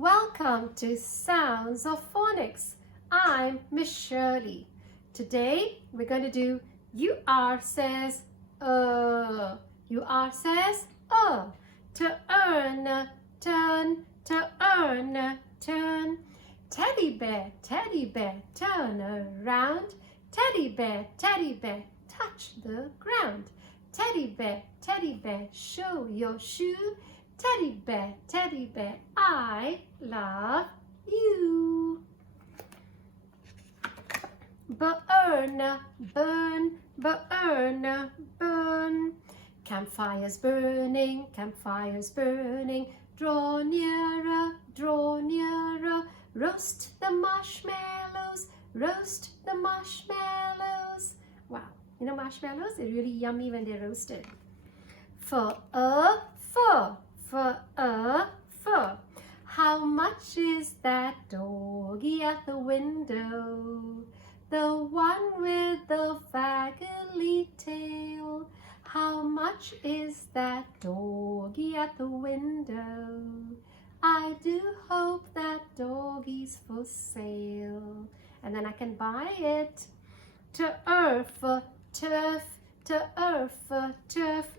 Welcome to Sounds of Phonics. I'm Miss Shirley. Today we're going to do UR says UR says to earn, turn, to earn, turn. Teddy bear, turn around. Teddy bear, touch the ground. Teddy bear, show your shoe. Teddy bear, I love you. Burn, burn. Campfires burning, Draw nearer, roast the marshmallows, Wow, you know marshmallows? They're really yummy when they're roasted. Fur. How much is that doggy at the window? The one with the waggly tail. How much is that doggy at the window? I do hope that doggy's for sale. And then I can buy it. To earth, turf.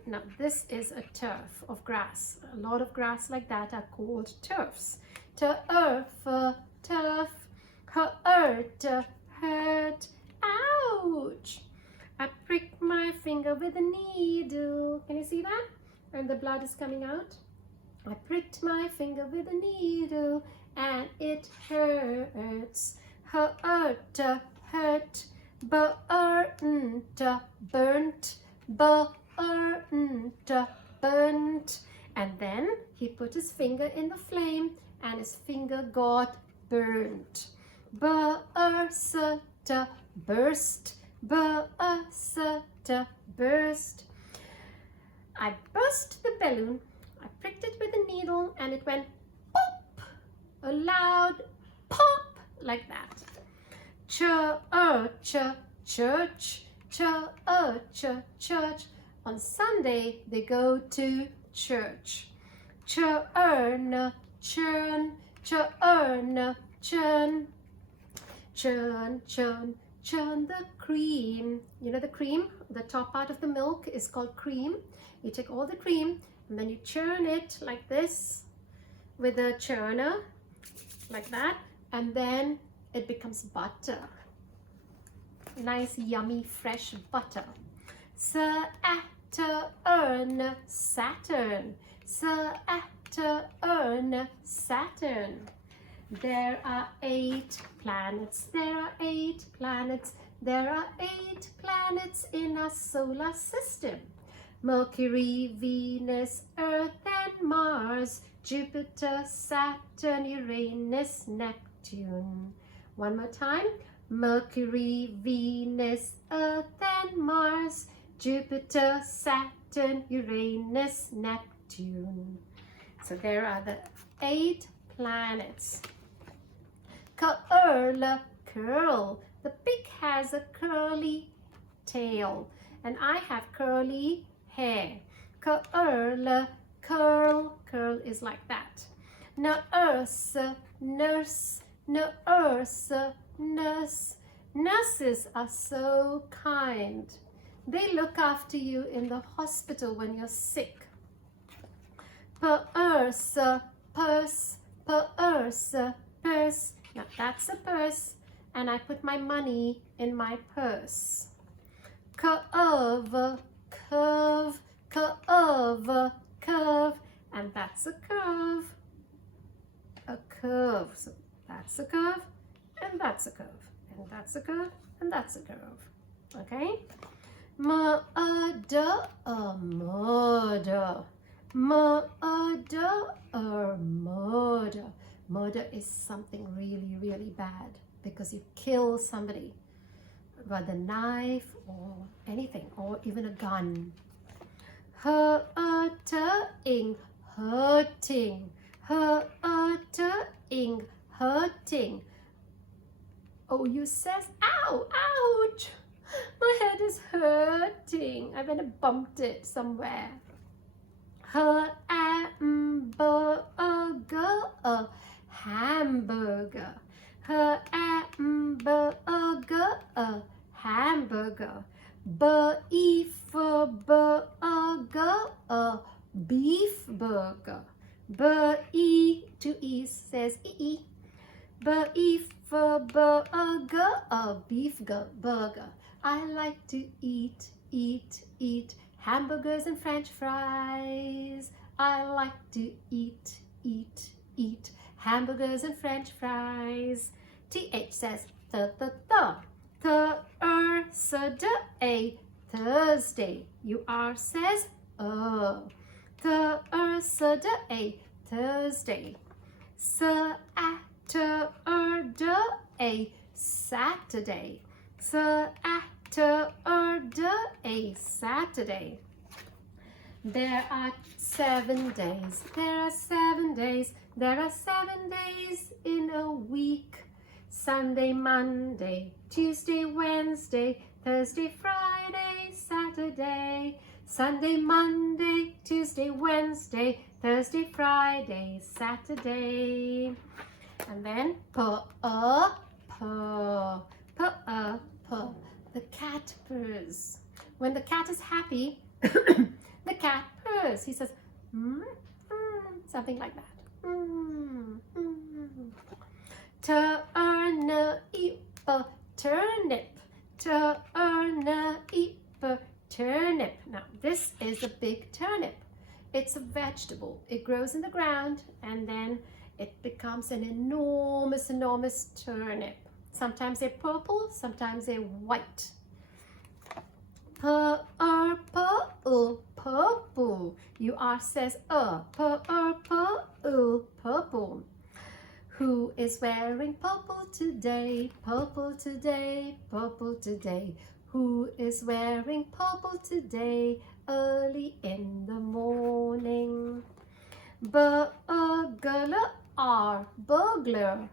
Now this is a turf of grass. A lot of grass like that are called turfs. To earth, turf, hurt, ouch. I pricked my finger with a needle. Can you see that? And the blood is coming out. I pricked my finger with a needle and it hurts. Hurt, burnt. And then he put his finger in the flame and his finger got burnt. Burst. I burst the balloon. I pricked it with a needle and it went pop, a loud pop like that. Church. On Sunday they go to church. Churn. Churn the cream. You know the cream? The top part of the milk is called cream. You take all the cream and then you churn it like this with a churner, like that, and then it becomes butter. Nice, yummy, fresh butter. Saturn. There are 8 planets. There are 8 planets in our solar system. Mercury, Venus, Earth and Mars, Jupiter, Saturn, Uranus, Neptune. One more time. Mercury, Venus, Earth and Mars, Jupiter, Saturn, Uranus, Neptune. So there are the 8 planets. Curl. The pig has a curly tail and I have curly hair. Curl is like that. Nurse. Nurses are so kind. They look after you in the hospital when you're sick. Purse. Now that's a purse and I put my money in my purse. Curve. And that's a curve. So that's a curve and that's a curve. And that's a curve and that's a curve. Okay? Murder. Murder is something really, really bad because you kill somebody with a knife or anything, or even a gun. Hurting. Oh, you says, ow, ouch. My head is hurting. I went and bumped it somewhere. Hamburger. burger. B-E to E says E-E. B-E for burger, a beef burger. I like to eat hamburgers and French fries. I like to eat hamburgers and French fries. T-H says Thursday. Thursday. U-R says Thursday. Thursday. Saturday. Saturday. Saturday. There are 7 days. There are 7 days. There are 7 days in a week. Sunday, Monday, Tuesday, Wednesday, Thursday, Friday, Saturday. Sunday, Monday, Tuesday, Wednesday, Thursday, Friday, Saturday. And then purr. The cat purrs. When the cat is happy, the cat purrs. He says, something like that. Turnip. Turnip. Now, this is a big turnip. It's a vegetable. It grows in the ground and then it becomes an enormous turnip. Sometimes they're purple, sometimes they're white. Purple. U-R says purple. Who is wearing purple today? Purple today. Who is wearing purple today? Early in the morning. Burglar. Burglar.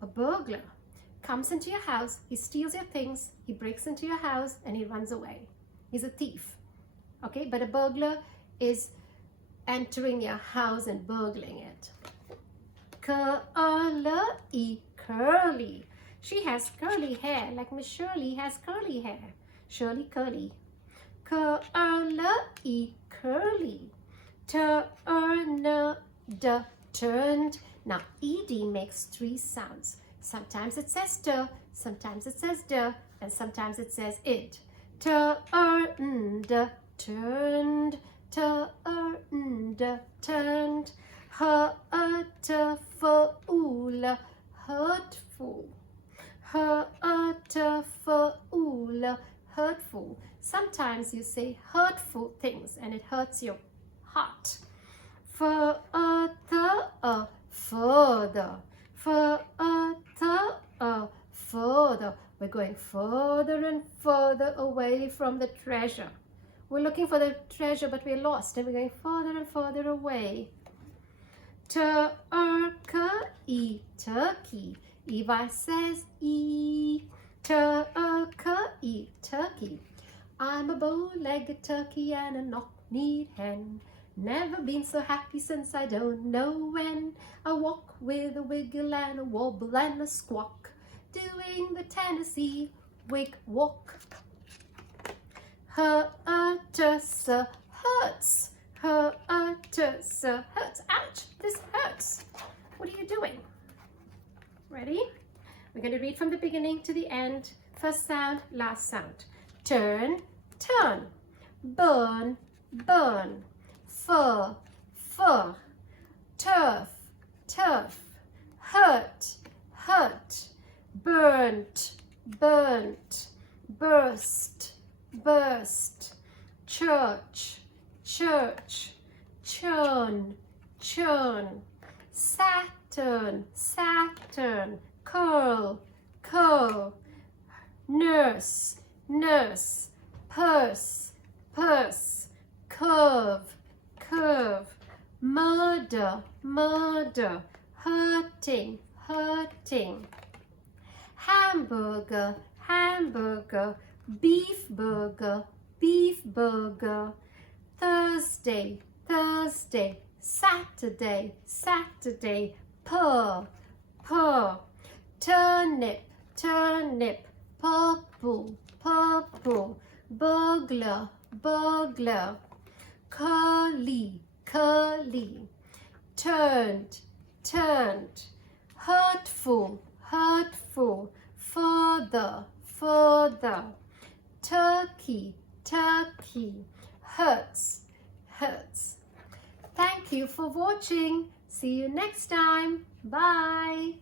A burglar comes into your house, he steals your things, he breaks into your house and he runs away. He's a thief. Okay, but a burglar is entering your house and burgling it. Curly. She has curly hair, like Miss Shirley has curly hair. Shirley curly. Curly. Turned. Now, ED makes 3 sounds. Sometimes it says t, sometimes it says d, and sometimes it says id. Turned. Hurtful. Hurtful. Sometimes you say hurtful things and it hurts your heart. Further. We're going further and further away from the treasure. We're looking for the treasure, but we're lost, and we're going further and further away. Turkey. Eva says E. Turkey. I'm a bow-legged turkey and a knock-kneed hen. Never been so happy since I don't know when. I walk with a wiggle and a wobble and a squawk, doing the Tennessee wig walk. Hurts. Ouch, this hurts. What are you doing? Ready? We're going to read from the beginning to the end. First sound, last sound. Turn. Burn. Fur. Turf. Hurt. Burnt. Burst. Church. Churn. Saturn. Curl. Nurse. Purse. Curve. Murder. Hurting. Hamburger. Beef burger. Thursday. Saturday. Purr. Turnip. Purple. Burglar. curly, curly, turned, turned, hurtful, hurtful, further, further, turkey, turkey, hurts, hurts. Thank you for watching. See you next time. Bye.